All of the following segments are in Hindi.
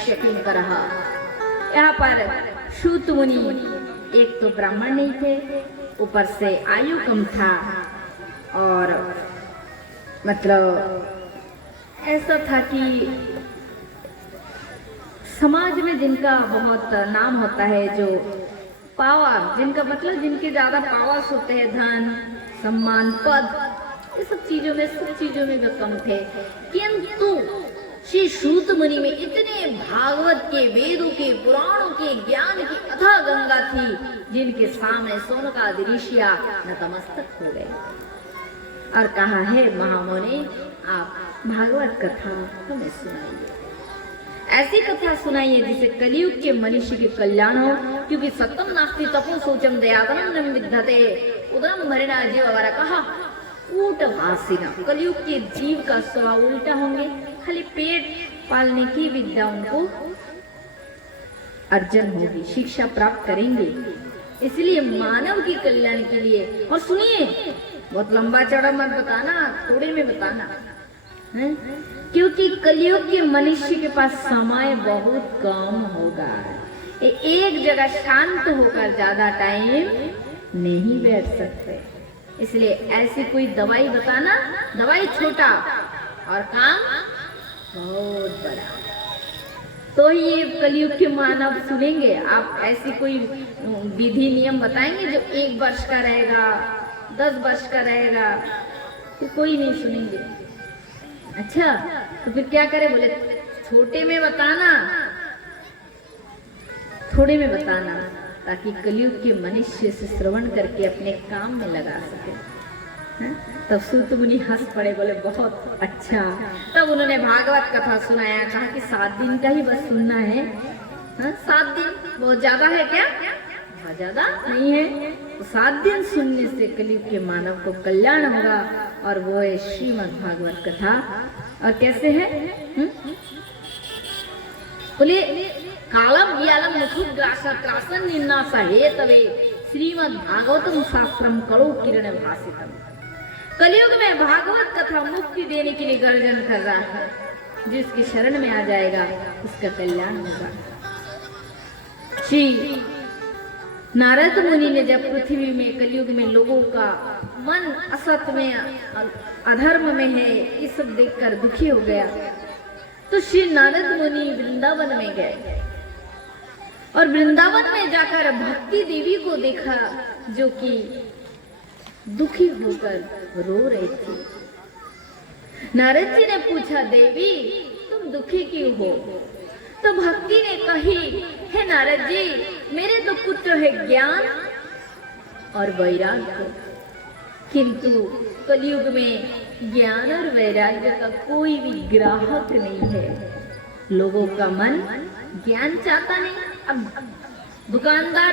आयुष्य किंकरः। यहाँ पर सूत मुनि एक तो ब्राह्मण नहीं थे, ऊपर से आयु कम था, और मतलब ऐसा था कि समाज में जिनका बहुत नाम होता है, जो पावर, जिनका मतलब जिनके ज्यादा पावर्स होते हैं, धन सम्मान पद, ये सब चीजों में वे कम थे। किंतु श्री सूत मुनि में इतने भागवत के, वेदों के, पुराणों के ज्ञान की अथाह गंगा थी, जिनके सामने सोनकादि ऋषियां नतमस्तक हो गए और कहा, है महामुनि, आप भागवत कथा हमें सुनाइए, ऐसी कथा सुनाइए जिसे कलयुग के मनुष्य के कल्याण हो। क्योंकि सत्यम नास्ति तपो सोचम दयावनम न विद्यते उदरम मरिणा जीव वगैरह कहा, ऊट भाषिना, कलयुग के जीव का स्वभाव उल्टा होंगे, खाली पेट पालने की विद्या उनको अर्जन होगी, शिक्षा प्राप्त करेंगे। इसलिए मानव के कल्याण के लिए, और सुनिए, बहुत लंबा चौड़ा मत बताना, थोड़े में बताना है? क्योंकि कलयुग के मनुष्य के पास समय बहुत कम होगा, एक जगह शांत होकर ज्यादा टाइम नहीं बैठ सकते। इसलिए ऐसी कोई दवाई बताना, दवाई छोटा और काम बहुत बड़ा, तो ये कलयुग के मानव सुनेंगे। आप ऐसी कोई विधि नियम बताएंगे जो 1 वर्ष का रहेगा, 10 वर्ष का रहेगा, तो कोई नहीं सुनेंगे। अच्छा, तो फिर क्या करें? बोले छोटे में बताना, थोड़े में बताना, ताकि कलयुग के मनुष्य से श्रवण करके अपने काम में लगा सके। तब सूत मुनि हंस पड़े, बोले बहुत अच्छा। तब उन्होंने भागवत कथा सुनाया, कहा कि 7 दिन का ही बस सुनना है। 7 दिन बहुत ज्यादा है क्या? बहुत ज्यादा नहीं है। तो 7 दिन सुनने से कलयुग के मानव को कल्याण होगा, और वो है श्रीमद् भागवत कथा। और कैसे है? बोले कालम व्यालम मुखुग्रासा त्रासन निन्नासा हेतवे श्रीमद् भागवतम शास्त्रम करो किरण भाषितम। कलयुग में भागवत कथा मुक्ति देने के लिए गर्जन कर रहा है, जिसकी शरण में आ जाएगा उसका कल्याण होगा। श्री नारद मुनि ने जब पृथ्वी में कलयुग में लोगों का मन असत में, अधर्म में है, ये सब देखकर दुखी हो गया, तो श्री नारद मुनि वृंदावन में गए, और वृंदावन में जाकर भक्ति देवी को देखा, जो कि दुखी होकर रो रही थी। नारद जी ने पूछा, देवी तुम दुखी क्यों हो? तो भक्ति ने कही, हे नारद जी, मेरे तो पुत्र है ज्ञान और वैराग्य, किंतु कलयुग में ज्ञान और वैराग्य का कोई भी ग्राहक नहीं है। लोगों का मन ज्ञान चाहता नहीं। अब दुकानदार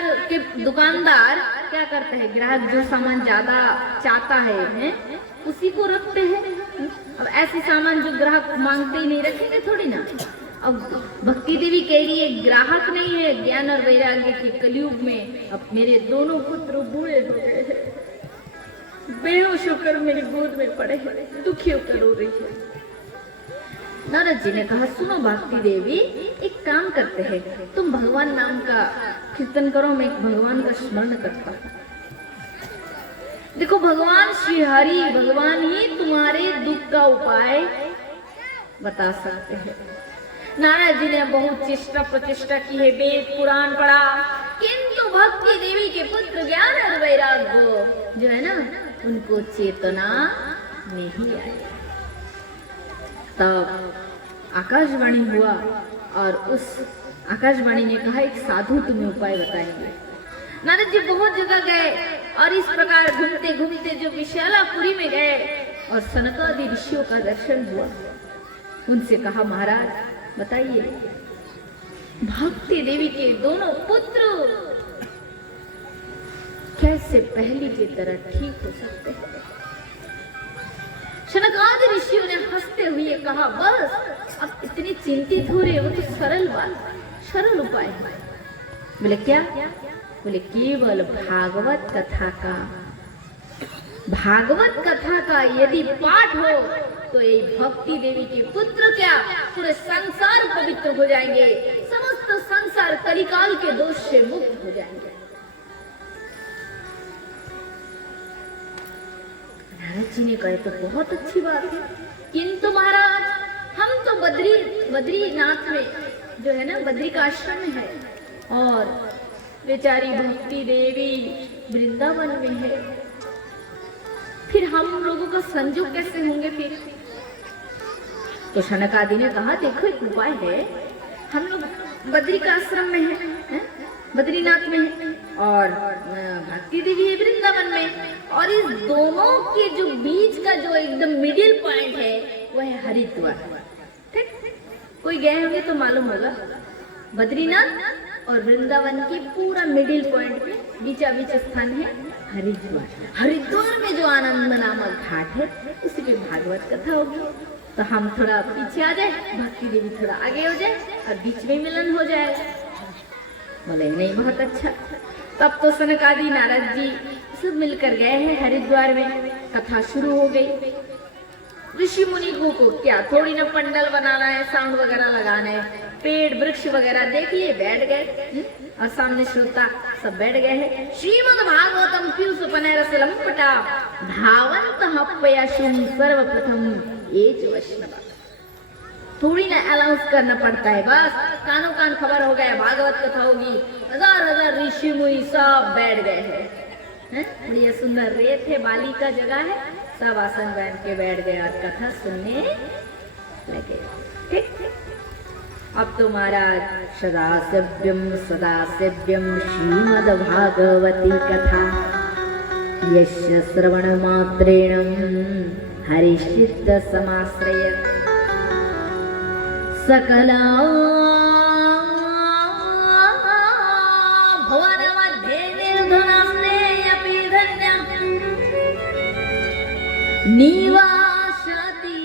क्या करते हैं? ग्राहक जो सामान ज्यादा चाहता है उसी को रखते हैं। अब ऐसे सामान जो ग्राहक मांगते ही नहीं रखेंगे थोड़ी ना। अब भक्ति देवी कह रही है ग्राहक नहीं है ज्ञान और वैराग्य के कलयुग में। अब मेरे दोनों पुत्र बूढ़े हो गए हैं, बेहोश होकर मेरी गोद में पड़े हैं, दुखी होकर रो रही है। नारद जी ने कहा, सुनो भक्ति देवी, एक काम करते हैं, तुम भगवान नाम का कीर्तन करो, मैं भगवान का स्मरण करता हूँ। देखो भगवान श्री हरि, भगवान ही तुम्हारे दुख का उपाय बता सकते हैं। नारद जी ने बहुत चेष्टा प्रचेष्टा की है, वेद पुराण पढ़ा, किंतु भक्ति देवी के पुत्र ज्ञान और वैराग्य जो है ना, उनको चेतना नहीं आई। तब आकाशवाणी हुआ, और उस आकाशवाणी ने कहा, एक साधु तुम्हें उपाय बताएंगे। नारद जी बहुत जगह गए, और इस प्रकार घूमते घूमते जो विशालापुरी में गए, और सनकादि ऋषियों का दर्शन हुआ। उनसे कहा, महाराज बताइए, भक्ति देवी के दोनों पुत्र कैसे पहली की तरह ठीक हो सकते हैं? सनकादि ऋषियों ने हंसते हुए कहा, बस अब इतनी चिंतित हो रहे, वो तो सरल बात, सरल उपाय है। बोले क्या? बोले केवल भागवत कथा का यदि पाठ हो तो ये भक्ति देवी के पुत्र क्या पूरे संसार पवित्र हो जाएंगे, समस्त संसार कलिकाल के दोष से मुक्त हो जाएंगे। नारद जी ने कहे तो बहुत अच्छी बात है, किंतु महाराज हम तो बद्रीनाथ में जो है ना बद्री का आश्रम है और बेचारी भक्ति देवी वृंदावन में है, फिर हम लोगों का संयोग कैसे होंगे फिर? तो शनक आदि ने कहा देखो एक उपाय है, हम लोग बद्री का आश्रम में है, बद्रीनाथ में है और भक्ति देवी है वृंदावन में, और इस दोनों के जो बीच का जो एकदम मिडिल पॉइंट है वो है हरिद्वार। ठीक, कोई गए होंगे तो मालूम होगा, बद्रीनाथ और वृंदावन की पूरा मिडिल पॉइंट पे बीचा बीच स्थान है हरिद्वार। हरिद्वार में जो आनंद नामक घाट है उसी पे भागवत कथा होगी। तो हम थोड़ा पीछे आ जाए, भक्ति देवी थोड़ा आगे हो जाए और बीच में मिलन हो जाएगा। बोले नहीं बहुत अच्छा। तब तो सनक आदि नारद जी सब मिलकर गए हैं हरिद्वार में, कथा शुरू हो गई। ऋषि मुनि को क्या थोड़ी ना पंडल बनाना है, साउंड वगैरह लगाना है, पेड़ वृक्ष वगैरह देख लिए बैठ गए और सामने श्रोता सब बैठ गए हैं। श्रीमद् भागवतम पीयूष रस लंपटा धावंत हप्पयाशुम सर्वप्रथम एज वैष्णव। थोड़ी ना अनाउंस करना पड़ता है, बस कानों कान खबर हो गया भागवत कथा होगी, हजार हजार ऋषि मुनि सब बैठ गए हैं। बढ़िया सुंदर रेत है, बाली का जगह है, सब आसन बैठ के बैठ गए और कथा सुनने लगे। ठीक, अब तो महाराज सदासेव्यम श्रीमद् भागवती कथा यस्य श्रवण मात्रेण हरिश्चित्त समाश्रयत् सकला भवन मध्ये निर्धनस्तेऽपि धन्या निवासति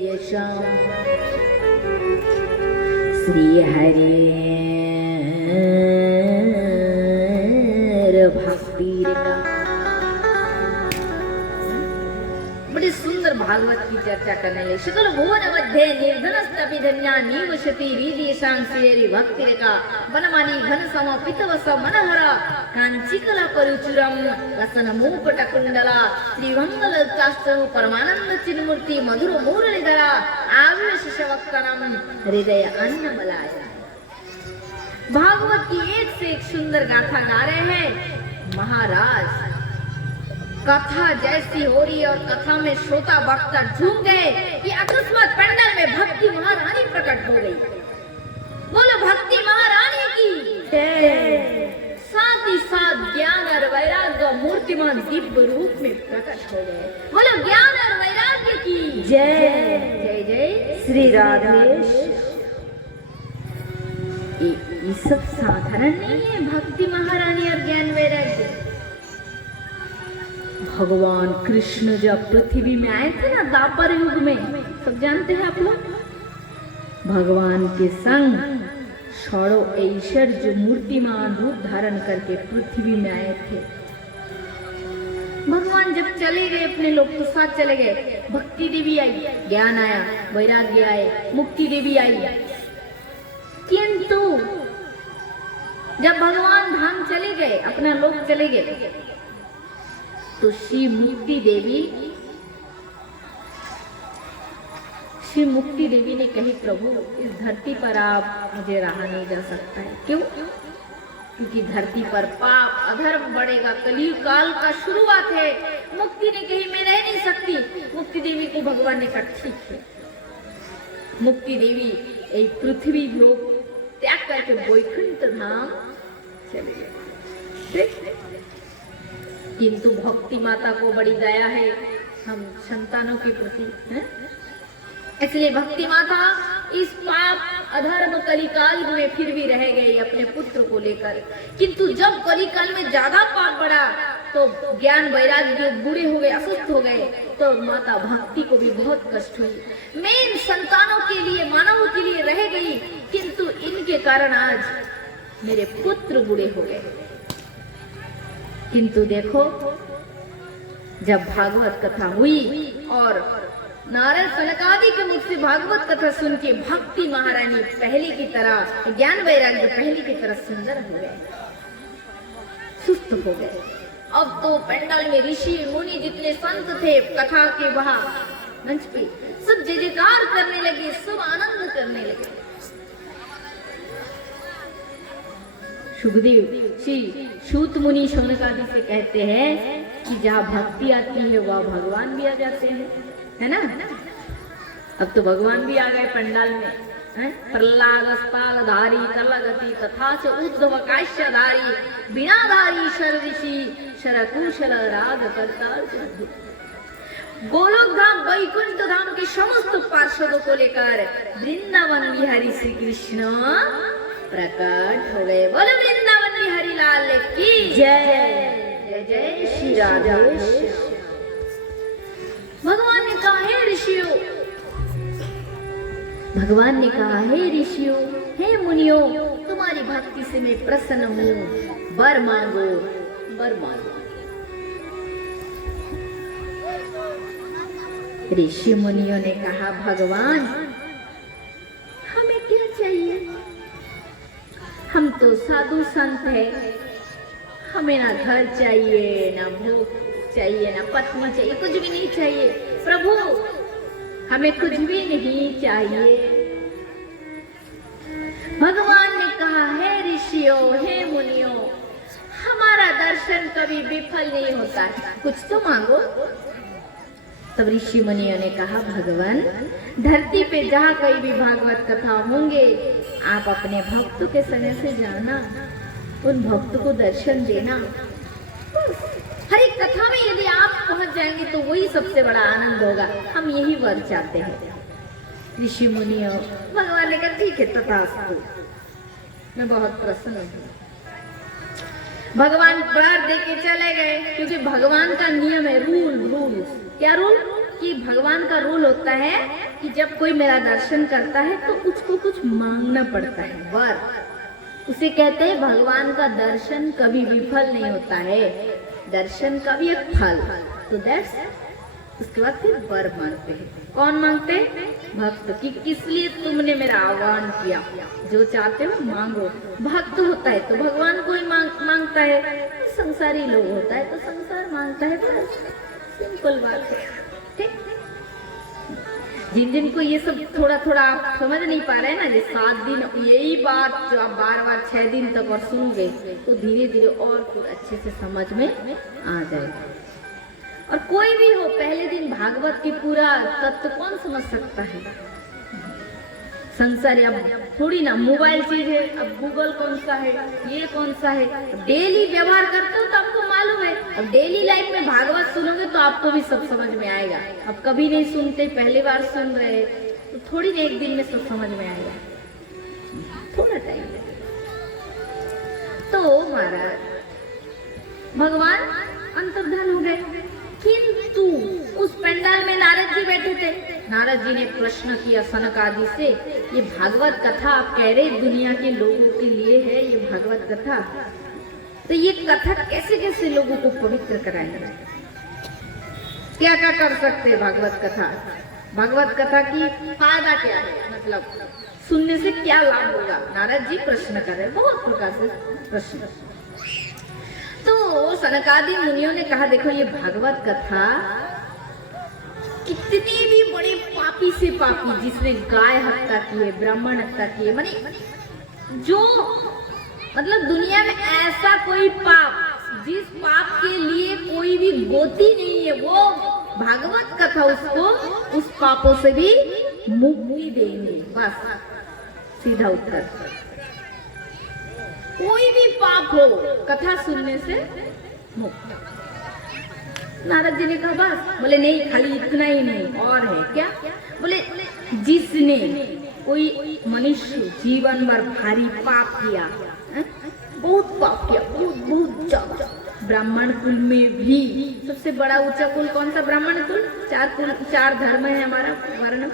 येषां श्रीहरेर्भक्तिर्का। बड़ी सुंदर भागवत की चर्चा करने लगे। सकल भुवन मध्ये निर्धनस्तपि धन्या निवसति हृदयेषां श्रीहरिर्भक्तिर्का। वनमाली घन सम पितवस मनहरा कांचीकला परिचुरम रसन मुकुट कुंडला श्रीमंगल चास्तु परमानंद चिन्मूर्ति मधुर मुरलीधरा आवेश शवक्तनम हृदय अन्नमलाय। भागवत की एक से एक सुंदर गाथा गा रहे हैं महाराज। कथा जैसी हो रही है और कथा में श्रोता वक्ता झूम गए कि अकस्मात पंडाल में भक्ति महारानी प्रकट हो गई। बोलो भक्ति महारानी की जय। साथ ही साथ ज्ञान और वैराग्य मूर्तिमान दिव्य रूप में प्रकट हो गए। बोलो ज्ञान और वैराग्य की जय। जय जय श्री राधेश। ये सब साधारण नहीं है, भक्ति महारानी और ज्ञान वैराग्य। भगवान कृष्ण जब पृथ्वी में आए थे ना द्वापर युग में, सब जानते हैं आप लोग, भगवान के संग षोड़ो ऐश्वर्य मूर्तिमान रूप धारण करके पृथ्वी में आए थे। भगवान जब चले गए अपने लोग के साथ चले गए, भक्ति देवी आई, ज्ञान आया, वैराग्य आए, मुक्ति देवी आई। किंतु जब भगवान धाम चले गए, अपना लोक चले गए, तो श्री मुक्ति देवी ने कही प्रभु इस धरती पर आप मुझे रहा नहीं जा सकता है। क्यों? क्योंकि धरती पर पाप अधर्म बढ़ेगा, कलयुग काल का शुरुआत है। मुक्ति ने कही मैं रह नहीं सकती। मुक्ति देवी को भगवान ने कहा ठीक है। मुक्ति देवी एक पृथ्वी लोक त्याग करके वैकुंठ धाम चले गए। किंतु भक्ति माता को बड़ी दया है हम संतानों के प्रति, इसलिए भक्ति माता इस पाप अधर्म कलिकाल में फिर भी रह गई अपने पुत्र को लेकर। किंतु जब कलिकाल में ज्यादा पाप बढ़ा तो ज्ञान वैराग्य बूढ़े हो गए, अस्वस्थ हो गए, तो माता भक्ति को भी बहुत कष्ट हुई। मैं इन संतानों के लिए, मानवों के लिए रह गई, किंतु इनके कारण आज मेरे पुत्र बूढ़े हो गए। किंतु देखो, जब भागवत कथा हुई और नारद सनकादि के मुख से भागवत कथा सुन के भक्ति महारानी पहले की तरह, ज्ञान वैराग्य पहले की तरह सुंदर हो गए, सुस्त हो गए। अब तो पंडाल में ऋषि मुनि जितने संत थे कथा के वहां मंच पे सब जय जयकार करने लगे, सब आनंद करने लगे। सुखदेव श्री सूत मुनि शौनकादि से कहते हैं कि जहाँ भक्ति आती है वह भगवान भी आ जाते हैं, है ना। अब तो भगवान भी आ गए पंडाल में, प्रहलाद अस्तालधारी कलगति तथा च उद्धव काश्यधारी बीणाधारी शरऋषि शरकुशल राग करताल। गोलोक धाम वैकुंठ धाम के समस्त पार्षदों को लेकर वृंदावन बिहारी श्री कृष्ण प्रकट हो गए। बोलो वृंदावन बिहारी लाल की जय। जय जय श्री राधे। भगवान ने कहा हे ऋषियों, भगवान ने कहा हे ऋषियों, हे मुनियों, तुम्हारी भक्ति से मैं प्रसन्न हूँ, वर मांगो, वर मांगो। ऋषि मुनियों ने कहा भगवान हमें क्या चाहिए, हम तो साधु संत हैं, हमें ना घर चाहिए, ना भोग चाहिए, ना पत्नी चाहिए, कुछ भी नहीं चाहिए। प्रभु हमें कुछ भी नहीं चाहिए। भगवान ने कहा हे ऋषियों, हे मुनियों, हमारा दर्शन कभी विफल नहीं होता है, कुछ तो मांगो। तब ऋषि मुनियों ने कहा भगवान धरती पे जहाँ कहीं भी भागवत कथा होंगे आप अपने भक्तों के समय से जाना, उन भक्तों को दर्शन देना। हर एक कथा में यदि आप पहुंच जाएंगे तो वही सबसे बड़ा आनंद होगा, हम यही वर चाहते हैं। ऋषि मुनियों, भगवान ने कहा ठीक है तथास्तु, मैं बहुत प्रसन्न हूँ। भगवान वर दे के चले गए, क्योंकि भगवान का नियम है, रूल। क्या रूल? कि भगवान का रूल होता है कि जब कोई मेरा दर्शन करता है तो उसको कुछ मांगना पड़ता है, वर। उसे कहते हैं भगवान का दर्शन कभी विफल नहीं होता है, दर्शन का भी एक फल। तो दैट्स, उसके बाद फिर वर मांगते हैं। कौन मांगते हैं? भक्त। कि किस लिए तुमने मेरा आह्वान किया, जो चाहते हो मांगो। भक्त होता है तो भगवान को ही मांगता है, संसारी लोग होता है तो संसार मांगता है, बस सिंपल बात है। ठीक, जिन को ये सब थोड़ा थोड़ा आप समझ नहीं पा रहे हैं ना, ये 7 दिन यही बात जो आप बार 6 दिन तक और सुनोगे तो धीरे धीरे और पूरा अच्छे से समझ में आ जाएगा। और कोई भी हो, पहले दिन भागवत की पूरा तत्व कौन समझ सकता है? संसार अब थोड़ी ना, मोबाइल चीज है, अब गूगल कौन सा है, ये कौन सा है, डेली व्यवहार करते हो तो आपको मालूम है। अब डेली लाइफ में भागवत सुनोगे तो आपको भी सब समझ में आएगा। अब kभी नहीं सुनते, पहली बार सुन रहे तो थोड़ी ना एक दिन में सब समझ में आएगा, थोड़ा टाइम लगेगा। तो महाराज भगवान अंतर्धान हो गए, किंतु उस पंडाल में नारद जी बैठे थे। नारद जी ने प्रश्न किया सनक आदि से, ये भागवत कथा आप कह रहे दुनिया के लोगों के लिए है, ये भागवत कथा, तो ये कथा कैसे कैसे लोगों को पवित्र कराएंगे, क्या क्या कर सकते हैं भागवत कथा? भागवत कथा की फायदा क्या है, मतलब सुनने से क्या लाभ होगा? नारद जी प्रश्न कर रहे, बहुत प्रकार से प्रश्न। तो सनकादि मुनियों ने कहा देखो ये भागवत कथा कितनी भी बड़े पापी से पापी, जिसने गाय हत्या की है, ब्राह्मण हत्या की है, माने जो मतलब दुनिया में ऐसा कोई पाप जिस पाप के लिए कोई भी गोती नहीं है, वो भागवत कथा उसको उस पापों से भी मुक्ति देंगे। बस सीधा उत्तर, कोई भी पाप हो कथा सुनने से मुक्त। नारद जी ने कहा बस, बोले नहीं खाली इतना ही नहीं, और है क्या? बोले जिसने कोई मनुष्य जीवन भर भारी पाप किया, बहुत पाप किया, बहुत ज्यादा, ब्राह्मण कुल में भी सबसे बड़ा ऊंचा कुल कौन सा? ब्राह्मण कुल। 4 धर्म है हमारा वर्ण,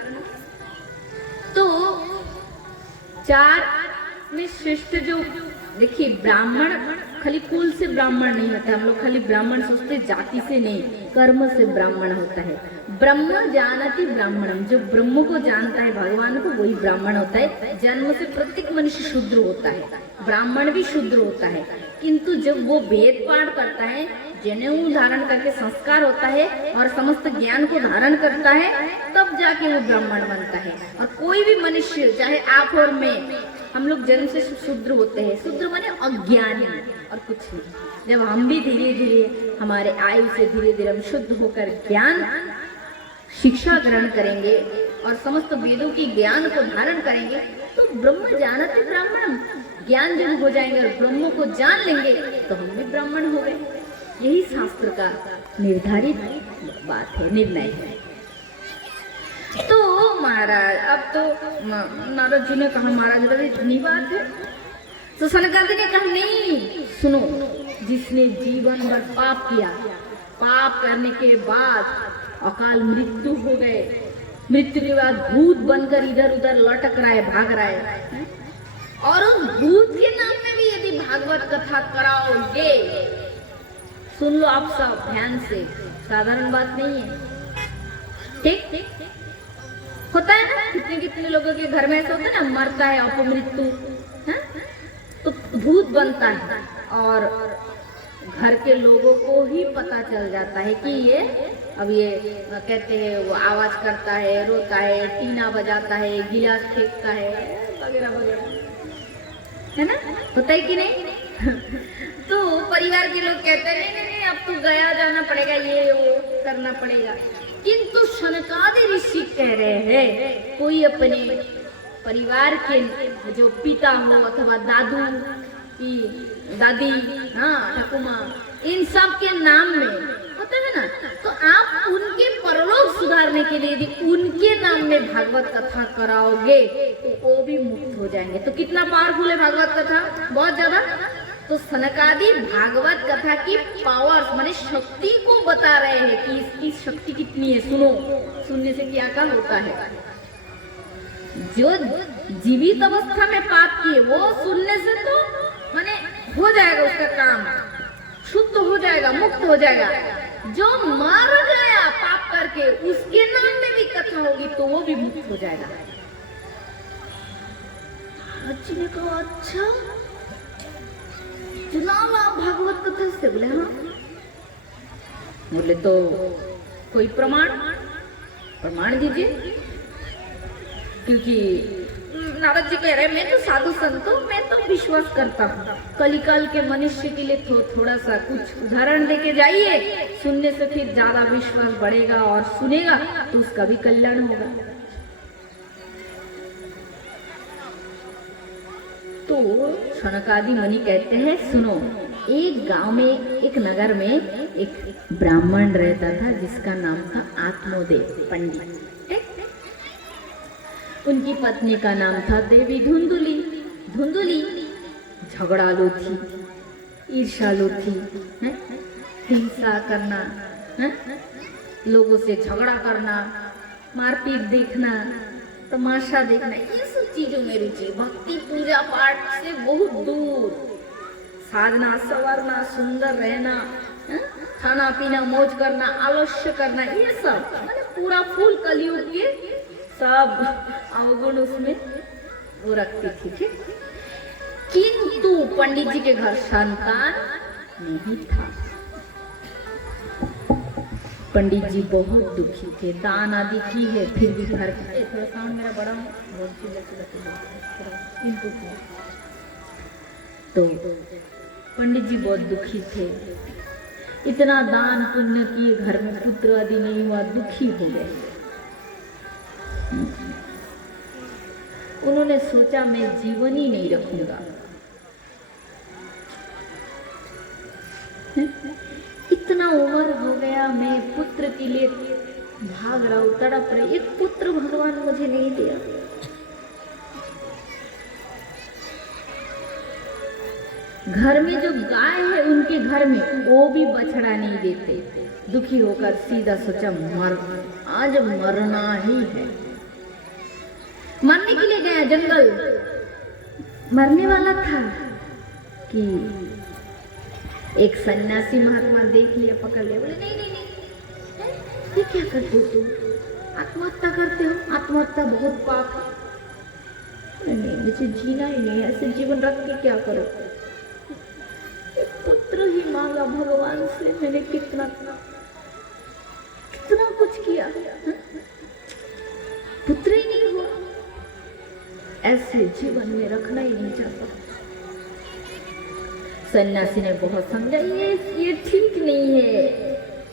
तो 4 में श्रेष्ठ जो, देखिए ब्राह्मण खाली कुल से ब्राह्मण नहीं होता, हम लोग खाली ब्राह्मण सोचते, जाति से नहीं, कर्म से ब्राह्मण होता है। ब्रह्म जानति ब्राह्मणम, जो ब्रह्म को जानता है, भगवान को, वही ब्राह्मण होता है। जन्म से प्रत्येक मनुष्य शूद्र होता है, ब्राह्मण भी शूद्र होता है, किंतु जब वो वेद पाठ करता है, जनेऊ धारण करके संस्कार होता है और समस्त ज्ञान को धारण करता है, तब जाके वो ब्राह्मण बनता है। और कोई भी मनुष्य, चाहे आप और मैं, हम लोग जन्म से शूद्र होते हैं। शूद्र माने अज्ञानी और कुछ नहीं। जब हम भी धीरे धीरे हमारे आयु से धीरे धीरे हम शुद्ध होकर ज्ञान शिक्षा ग्रहण करेंगे और समस्त वेदों की ज्ञान को धारण करेंगे, तो ब्रह्म जानते ब्राह्मण, ज्ञान जब हो जाएंगे और ब्रह्म को जान लेंगे तो हम भी ब्राह्मण हो गए। यही शास्त्र का निर्धारित बात है, निर्णय है। तो महाराज, अब तो नारद जी ने कहा, महाराज अगर इतनी बात है, तो सनकादि ने कहा नहीं, सुनो, जिसने जीवन भर पाप किया, पाप करने के बाद अकाल मृत्यु हो गए, मृत्यु के बाद भूत बनकर इधर उधर लटक रहा है, भाग रहा है, और उस भूत के नाम में भी यदि भागवत कथा कराओगे, सुन लो आप सब ध्यान से, साधारण बात नहीं है, ठीक ठीक होता है ना, कितने कितने लोगों के घर में ऐसा होता है ना, मरता है अपमृत्यु, तो भूत बनता है और घर के लोगों को ही पता चल जाता है कि ये, अब ये कहते हैं, वो आवाज करता है, रोता है, टीना बजाता है, गिलास फेंकता है, वगैरह वगैरह, है ना, होता है कि नहीं? तो परिवार के लोग कहते हैं नहीं नहीं नहीं, अब तो गया जाना पड़ेगा, ये वो करना पड़ेगा। किंतु शनकादि ऋषि कह रहे हैं, कोई अपने परिवार के जो पिता हो अथवा दादू की दादी, हाँ ठकुमा, इन सब के नाम में होता है ना, तो आप उनके परलोक सुधारने के लिए यदि उनके नाम में भागवत कथा कराओगे तो वो भी मुक्त हो जाएंगे। तो कितना पावरफुल है भागवत कथा, बहुत ज्यादा। तो सनकादि भागवत कथा की पावर माने शक्ति को बता रहे हैं कि इसकी शक्ति कितनी है। सुनो, सुनने से क्या क्या होता है। जो जीवित अवस्था में पाप किए वो सुनने से तो माने हो जाएगा, उसका काम शुद्ध हो जाएगा, मुक्त हो जाएगा। जो मर गया पाप करके उसके नाम में भी कथा होगी तो वो भी मुक्त हो जाएगा। अच्छी ने कहा अच्छा चुनाव आप भागवत कथा से, बोले हाँ। बोले तो कोई प्रमाण दीजिए, क्योंकि नारद जी कह रहे हैं मैं तो साधु संत हूं, मैं तो विश्वास करता हूँ। कलिकाल के मनुष्य के लिए थोड़ा सा कुछ उदाहरण देके जाइए, सुनने से फिर ज्यादा विश्वास बढ़ेगा और सुनेगा तो उसका भी कल्याण होगा। तो शनकादि मुनि कहते हैं सुनो, एक गांव में, एक नगर में एक ब्राह्मण रहता था जिसका नाम था आत्मोदेव पंडित। उनकी पत्नी का नाम था देवी धुंधुली। धुंधुली झगड़ालू थी, ईर्ष्यालु थी, हिंसा करना, लोगों से झगड़ा करना, मारपीट देखना, तमाशा देखना, ये सब चीजों में रुचि। भक्ति पूजा पाठ से बहुत दूर, साधना संवरना, सुंदर रहना, खाना पीना मौज करना, आलस्य करना, ये सब मतलब पूरा फूल कलयुग के सब अवगुण उसमें वो रखती थी। ठीक, किंतु पंडित जी के घर संतान नहीं था। पंडित जी बहुत दुखी थे, दान आदि की है फिर भी घर थोड़ा साउंड मेरा बड़ा तो पंडित जी बहुत दुखी थे। इतना दान पुण्य किए, घर में पुत्र आदि नहीं हुआ, दुखी हो गए। उन्होंने सोचा मैं जीवन ही नहीं रखूंगा, इतना उम्र हो गया, मैं पुत्र के लिए भाग रहा हूं, तड़प रही, एक पुत्र भगवान मुझे नहीं दिया। घर में जो गाय है उनके घर में वो भी बछड़ा नहीं देते। दुखी होकर सीधा सोचा आज मरना ही है। मरने के लिए गया जंगल, मरने वाला था कि एक सन्यासी महात्मा देख लिया, पकड़ लिया, बोले नहीं नहीं नहीं, हैं? ये क्या करते हो तुम? आत्महत्या करते हो? आत्महत्या बहुत पाप है। नहीं, मुझे जीना ही नहीं, ऐसे जीवन रख के क्या करो? एक पुत्र ही मांगा भगवान से, मैंने कितना कितना कुछ किया, पुत्र ही नहीं हुआ। ऐसे जीवन में रखना ही नहीं चाहता। सन्यासी ने बहुत समझा, ये ठीक नहीं है।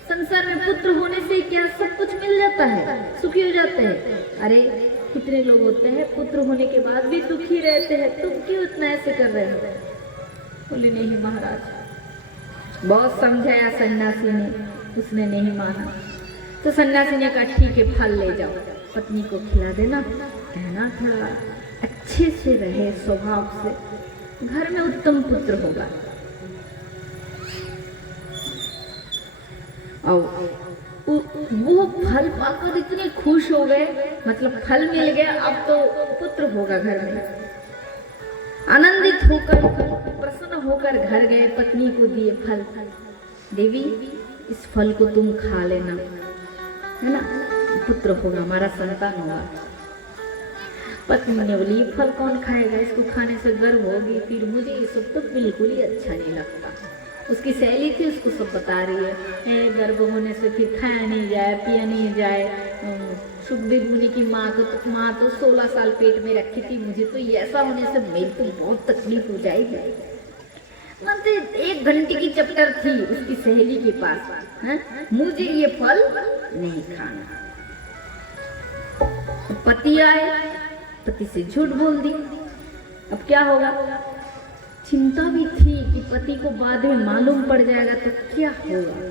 संसार में पुत्र होने से क्या सब कुछ मिल जाता है, सुखी हो जाते हैं? अरे कितने लोग होते हैं पुत्र होने के बाद भी दुखी रहते हैं, तुम क्यों इतना ऐसे कर रहे हो? बोले नहीं महाराज। बहुत समझाया सन्यासी ने, उसने नहीं माना। तो सन्यासी ने कहा ठीक है, फल ले जाओ, पत्नी को खिला देना, कहना थोड़ा अच्छे से रहे, स्वभाव से, घर में उत्तम पुत्र होगा। और वो फल पाकर इतने खुश हो गए, मतलब फल मिल गया, अब तो पुत्र होगा घर में। आनंदित होकर, प्रसन्न होकर घर गए, पत्नी को दिए फल। देवी इस फल को तुम खा लेना, है ना, पुत्र होगा, हमारा संतान होगा। पत्नी ने बोली ये फल कौन खाएगा, इसको खाने से गर्व होगी, फिर मुझे ये सब तो बिल्कुल ही अच्छा नहीं लगता। उसकी सहेली थी, उसको सब बता रही है, गर्भ होने से फिर खाया नहीं जाए, पिया नहीं जाए। सुखदेव मुनि की माँ तो 16 साल पेट में रखी थी, मुझे तो ऐसा होने से मेरी तो बहुत तकलीफ हो जाएगी। मतलब 1 घंटे की चैप्टर थी उसकी सहेली के पास, है? मुझे ये फल नहीं खाना। पति आए, पति से झूठ बोल दी, अब क्या होगा? चिंता भी थी कि पति को बाद में मालूम पड़ जाएगा तो क्या होगा।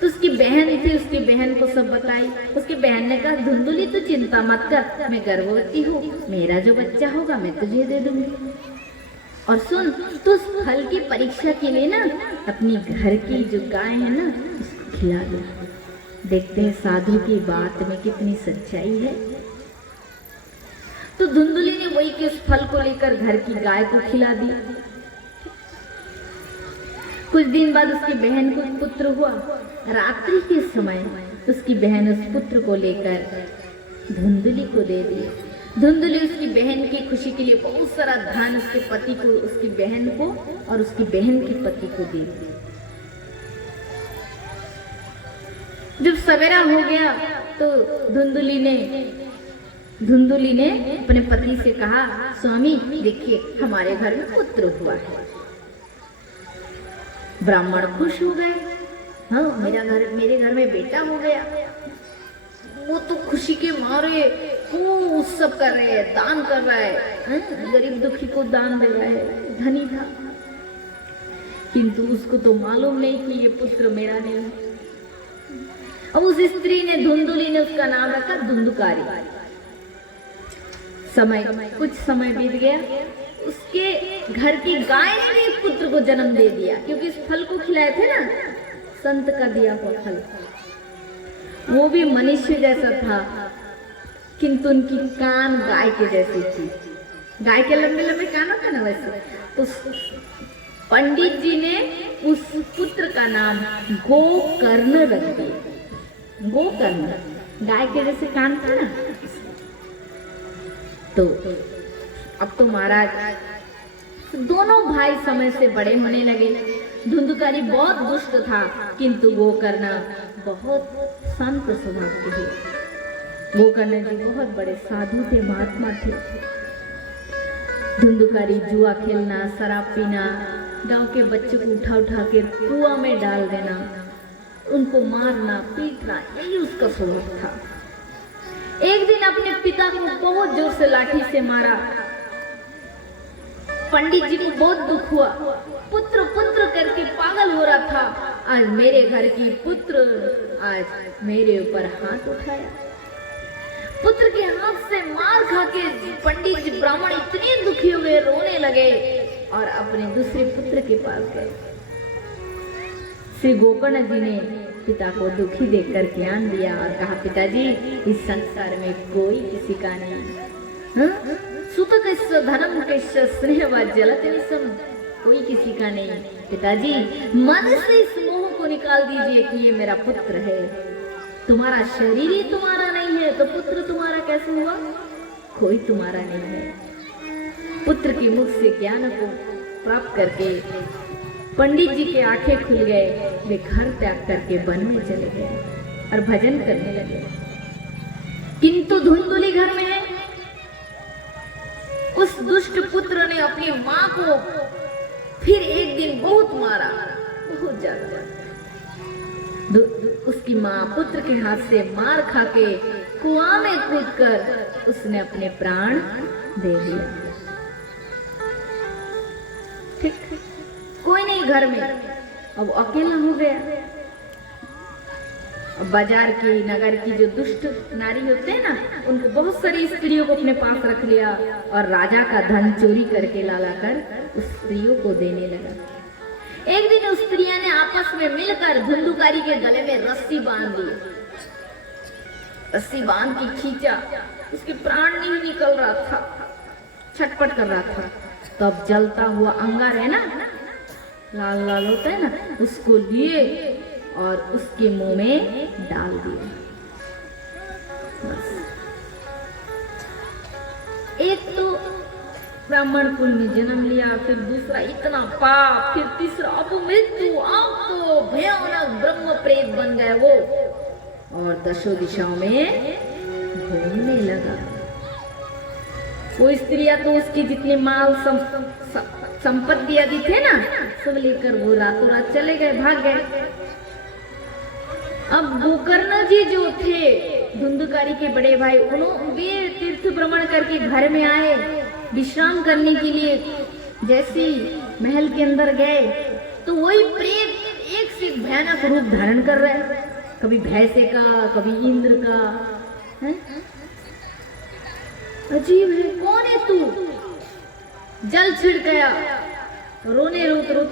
तो उसकी बहन थी, उसकी बहन को सब बताई। उसकी बहन ने कहा धुंधुली तू चिंता मत कर, मैं गर्भवती हूँ, मेरा जो बच्चा होगा मैं तुझे दे दूंगी। और सुन, तो उस फल की परीक्षा के लिए ना अपनी घर की जो गाय है ना उसको खिला दे। देखते हैं साधु की बात में कितनी सच्चाई है। तो धुंधुली ने वही के उस फल को लेकर घर की गाय को खिला दी। कुछ दिन बाद उसकी बहन को पुत्र हुआ। रात्रि के समय उसकी बहन उस पुत्र को लेकर धुंधुली को दे दी। धुंधुली उसकी बहन की खुशी के लिए बहुत सारा धन उसके पति को, उसकी बहन को और उसकी बहन के पति को दे दी। जब सवेरा हो गया तो धुंधुली ने अपने पति से कहा स्वामी देखिए हमारे घर में पुत्र हुआ है। ब्राह्मण खुश हो गए, हाँ मेरे घर में बेटा हो गया। वो तो खुशी के मारे खूब उत्सव कर रहे हैं, दान कर रहा है, गरीब दुखी को दान दे रहा है, धनी था। किंतु उसको तो मालूम नहीं कि ये पुत्र मेरा नहीं है। अब उस स्त्री ने, धुंधुली ने उसका नाम रखा धुंधुकारी। कुछ समय बीत गया, उसके घर की गाय ने भी एक पुत्र को जन्म दे दिया, क्योंकि इस फल को खिलाए थे ना, संत का दिया हुआ फल। वो भी मनुष्य जैसा था, किंतु उनकी कान गाय के जैसी थी। गाय के लंबे लंबे कान होते ना वैसे। तो पंडित जी ने उस पुत्र का नाम गोकर्ण रख दिया। गोकर्ण, गाय के जैसे कान था ना। तो अब तो महाराज दोनों भाई समय से बड़े होने लगे। धुंधुकारी बहुत दुष्ट था, किंतु गोकर्ण बहुत शांत स्वभाव के थे। गोकर्ण जी बहुत बड़े साधु थे, महात्मा थे। धुंधुकारी जुआ खेलना, शराब पीना, गांव के बच्चों को उठा उठा के कुआं में डाल देना, उनको मारना पीटना, यही उसका स्वभाव था। एक दिन अपने पिता को बहुत जोर से लाठी से मारा। पंडित जी को बहुत दुख हुआ, पुत्र पुत्र करके पागल हो रहा था। आज मेरे घर की पुत्र आज मेरे ऊपर हाथ उठाया। पुत्र के हाथ से मार खा के पंडित जी ब्राह्मण इतने दुखी हुए, रोने लगे और अपने दूसरे पुत्र के पास गए। श्री गोकर्ण जी ने पिता को दुखी देखकर ज्ञान दिया और कहा पिताजी इस संसार में कोई किसी का नहीं, सुत कैसे धर्म कैसे स्नेह व जलत, कोई किसी का नहीं। पिताजी मन से इस मोह को निकाल दीजिए कि ये मेरा पुत्र है। तुम्हारा शरीर ही तुम्हारा नहीं है तो पुत्र तुम्हारा कैसे हुआ? कोई तुम्हारा नहीं है। पुत्र के मुख से ज्ञान को प्राप्त करके पंडित जी के आंखें खुल गए। वे घर त्याग करके वन में चले गए और भजन करने लगे। किंतु धुंधुली घर में है। उस दुष्ट पुत्र ने अपनी मां को फिर एक दिन बहुत मारा, बहुत ज्यादा। उसकी मां पुत्र के हाथ से मार खा के कुआं में कूदकर उसने अपने प्राण दे दिया। ठीक, कोई नहीं घर में, अब अकेला हो गया। अब बाजार की नगर की जो दुष्ट नारी होते हैं ना, उनको बहुत सारी स्त्रियों को अपने पास रख लिया और राजा का धन चोरी करके ला कर उस स्त्रियों को देने लगा। एक दिन उस स्त्रियां ने आपस में मिलकर धुंधुकारी के गले में रस्सी बांध दी। रस्सी बांध के खींचा, उसके प्राण नहीं निकल रहा था, छटपट कर रहा था। तब जलता हुआ अंगार है ना, लाल लाल होता है ना, उसको लिए और उसके मुंह में डाल दिया। एक तो ब्राह्मण कुल में जन्म लिया, फिर दूसरा इतना पाप, फिर तीसरा अपमृत्यु, अब तो भयानक ब्रह्म प्रेत बन गए वो, और दशों दिशाओं में घूमने लगा। वो स्त्रियां तो उसकी जितने माल संपत्ति आदि थे ना, सब लेकर वो रातों रात चले गए, भाग गए। अब गोकर्ण जी जो थे धुंधुकारी के बड़े भाई, उन्होंने तीर्थ भ्रमण करके घर में आए विश्राम करने के लिए। जैसे महल के अंदर गए तो वही प्रेत एक से एक भयानक रूप धारण कर रहे हैं, कभी भैंसे का, कभी इंद्र का। है? अजीब है, कौन है तू? जल छिड़ गया, रोते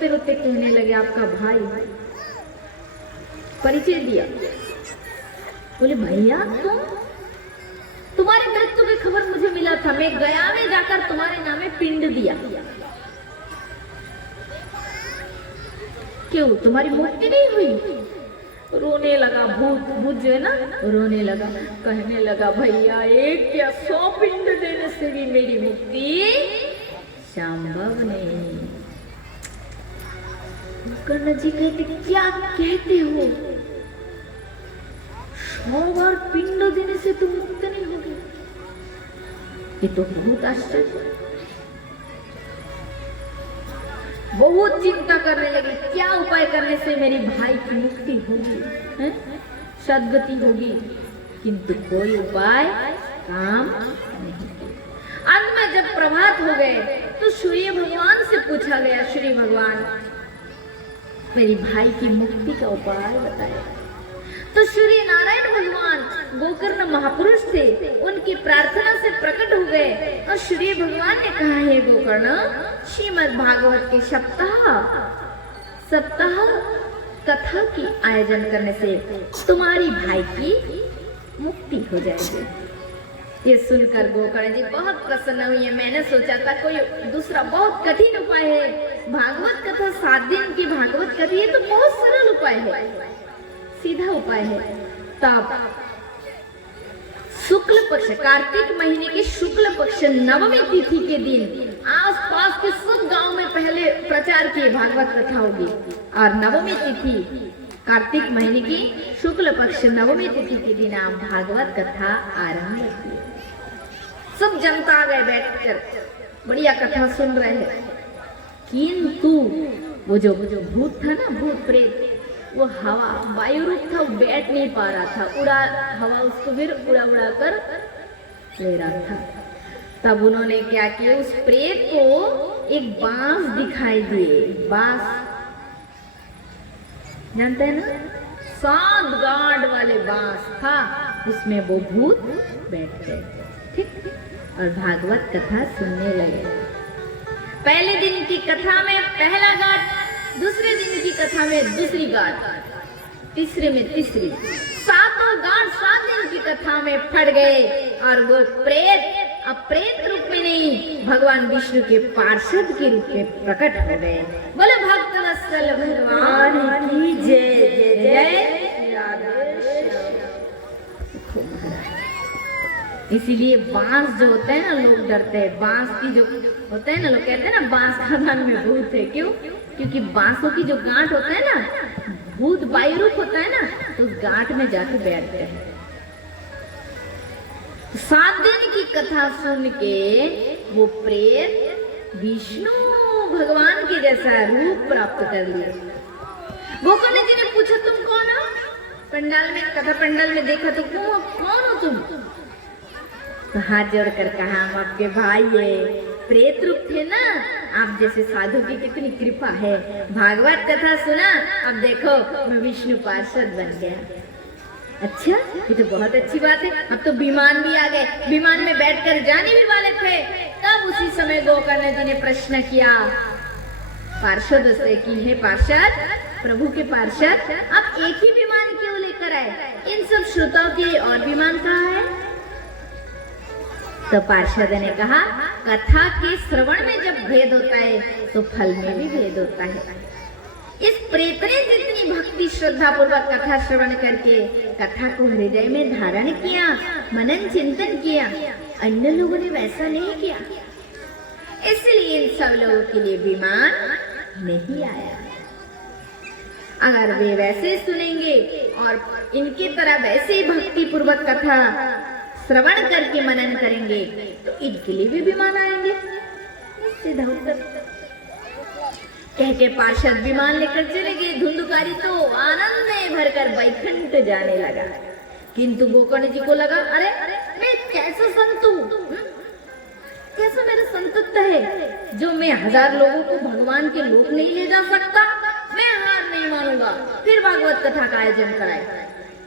रोते कहने लगे आपका भाई। परिचय दिया, बोले भैया तुम्हारे मृत्यु की खबर मुझे मिला था, मैं गया में जाकर तुम्हारे नामे पिंड दिया। क्यों, तुम्हारी मुक्ति नहीं हुई? रोने लगा भूत जो है ना, रोने लगा, कहने लगा भैया एक क्या 100 पिंड देने से भी मेरी मुक्ति संभव नहीं। कर्ण जी कहते क्या कहते हो, 100 बार पिंड देने से तुम मुक्त नहीं होगे? ये तो बहुत आश्चर्य। बहुत चिंता करने लगे, क्या उपाय करने से मेरे भाई की मुक्ति होगी, सद्गति होगी, किंतु कोई उपाय काम नहीं। अंत में जब प्रभात हो गए तो सूर्य भगवान से पूछा गया, श्री भगवान मेरी भाई की मुक्ति का उपाय बताया। तो सूर्य नारायण भगवान गोकर्ण महापुरुष थे, उनकी प्रार्थना से प्रकट हो गए और सूर्य भगवान ने कहा, हे गोकर्ण, श्रीमद् भागवत के सप्ताह कथा की आयोजन करने से तुम्हारी भाई की मुक्ति हो जाएगी। ये सुनकर गोकर्ण जी बहुत प्रसन्न हुई है। मैंने सोचा था कोई दूसरा बहुत कठिन उपाय है, भागवत कथा 7 दिन की भागवत कथा, ये तो बहुत सरल उपाय है, सीधा उपाय है। तब शुक्ल पक्ष, कार्तिक महीने की शुक्ल पक्ष नवमी तिथि के दिन आसपास के सब गांव में पहले प्रचार किए भागवत कथा होगी, और नवमी तिथि कार्तिक महीने की शुक्ल पक्ष नवमी तिथि के दिन आप भागवत कथा आरंभ किए। सब जनता आ गए, बैठकर बढ़िया कथा सुन रहे हैं। किंतु वो जो भूत था ना, भूत प्रेत, वो हवा वायु रूप था, वो बैठ नहीं पा रहा था, हवा उसको फिर उड़ा कर ले रहा था। तब उन्होंने क्या किया, उस प्रेत को एक बांस दिखाई दिए। बांस जानते हैं ना, 7 गांठ वाले बांस था, उसमें वो भूत बैठ गए। ठीक, और भागवत कथा सुनने लगे। पहले दिन की कथा में पहला गांठ, दूसरे दिन की कथा में दूसरी गांठ, तीसरे में तीसरी, 7 गांठ 7 दिन की कथा में फट गए। और वो प्रेत अब प्रेत रूप में नहीं, भगवान विष्णु के पार्षद के रूप में प्रकट हो गए। बोले भक्त वत्सल भगवान की जय जय जय राधे श्याम। इसीलिए बांस जो होते हैं ना, लोग डरते हैं। बांस की जो होते हैं ना, लोग कहते हैं ना बांस खानदान में भूत है। क्यों? क्योंकि बांसों की जो गांठ होता है ना, भूत वायुरूप होता है ना, तो उस गांठ में जाके बैठते हैं। 7 दिन की कथा सुन के वो प्रेत विष्णु भगवान के जैसा रूप प्राप्त कर लिया। गोकर्ण जी ने पूछा तुम कौन हो? पंडाल में, कथा पंडाल में देखा तो कौन हो तुम? तो हाथ जोड़कर कहा हम आपके भाई है। प्रेत रूप थे ना, आप जैसे साधु की कितनी कृपा है। भागवत कथा सुना, अब देखो मैं विष्णु पार्षद बन गया। अच्छा, ये तो बहुत अच्छी बात है। अब तो विमान भी आ गए, विमान में बैठकर जाने भी वाले थे। तब उसी समय गोकर्ण जी ने प्रश्न किया पार्षद से कि हे पार्षद, प्रभु के पार्षद, आप एक ही विमान क्यों लेकर आए? इन सब श्रोताओं के और विमान कहाँ है? तो पार्षद ने कहा कथा के श्रवण में जब भेद होता है तो फल में भी भेद होता है। इस प्रेत ने जितनी भक्ति श्रद्धा पूर्वक कथा श्रवण करके कथा को हृदय में धारण किया, मनन चिंतन किया, अन्य लोगों ने वैसा नहीं किया। इसलिए इन सब लोगों के लिए विमान नहीं आया। अगर वे वैसे सुनेंगे और इनकी तरह वैसे ही भक्ति पूर्वक कथा श्रवण करके मनन करेंगे तो इनके लिए भी विमान आएंगे। सीधा उत्तर। कह के पार्षद विमान लेकर चले गए। धुंधुकारी तो आनंद में भरकर बैकुंठ जाने लगा। किंतु गोकर्ण जी को लगा अरे मैं कैसा संत हूँ, कैसा मेरा संतत्व है जो मैं 1000 लोगों को भगवान के लोक नहीं ले जा सकता। मैं हार नहीं मानूंगा। फिर भागवत कथा का आयोजन कराए।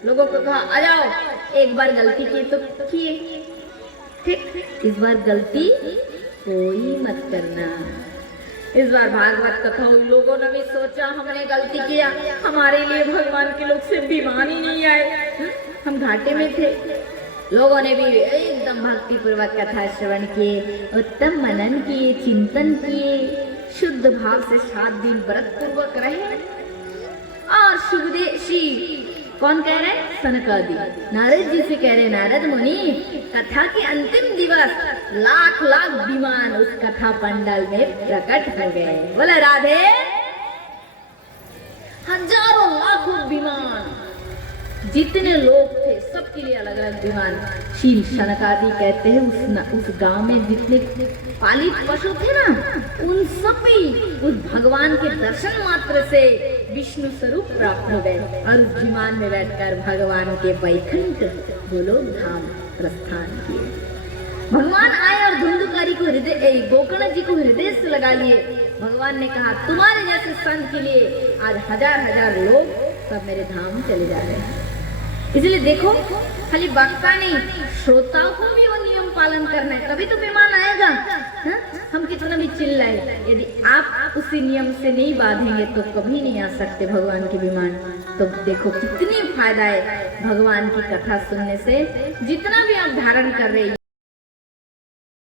लोगों को कहा आ जाओ, एक बार गलती की तो किए, ठीक, इस बार गलती कोई मत करना। इस बार भागवत कथा हुई। लोगों ने भी सोचा हमने गलती किया, हमारे लिए भगवान के लोग से विमान ही नहीं आए, हम घाटे में थे। लोगों ने भी एकदम भक्ति पूर्वक कथा श्रवण किए, उत्तम मनन किए, चिंतन किए, शुद्ध भाव से 7 दिन व्रत पूर्वक रहे। और सुखदेव श्री कौन कह रहे हैं? सनकादि नारद जी से कह रहे नारद मुनि, कथा के अंतिम दिवस लाख लाख विमान उस कथा पंडाल में प्रकट हो गए। बोला राधे। हजारों लाखों विमान, जितने लोग थे सबके लिए अलग अलग विमान। शील सनकादि कहते हैं उस गांव में जितने पालित पशु थे ना, उन सभी उस भगवान के दर्शन मात्र से विष्णु स्वरूप प्राप्त हो गए और उस विमान में बैठकर भगवान के बैकुंठ गोलोक धाम प्रस्थान किए। भगवान आए और धुंधुकारी को हृदय, गोकर्ण जी को हृदय से लगा लिए। भगवान ने कहा तुम्हारे जैसे संत के लिए आज 1000 लोग सब मेरे धाम चले जा रहे हैं। इसलिए देखो, खाली वक्ता नहीं, श्रोताओं को भी वो नियम पालन करना है, तभी तो विमान आएगा। हा? हम कितना भी चिल्लाए, यदि आप उसी नियम से नहीं बांधेंगे तो कभी नहीं आ सकते भगवान के विमान। तो देखो कितनी फायदा है भगवान की कथा सुनने से। जितना भी आप धारण कर रहे हैं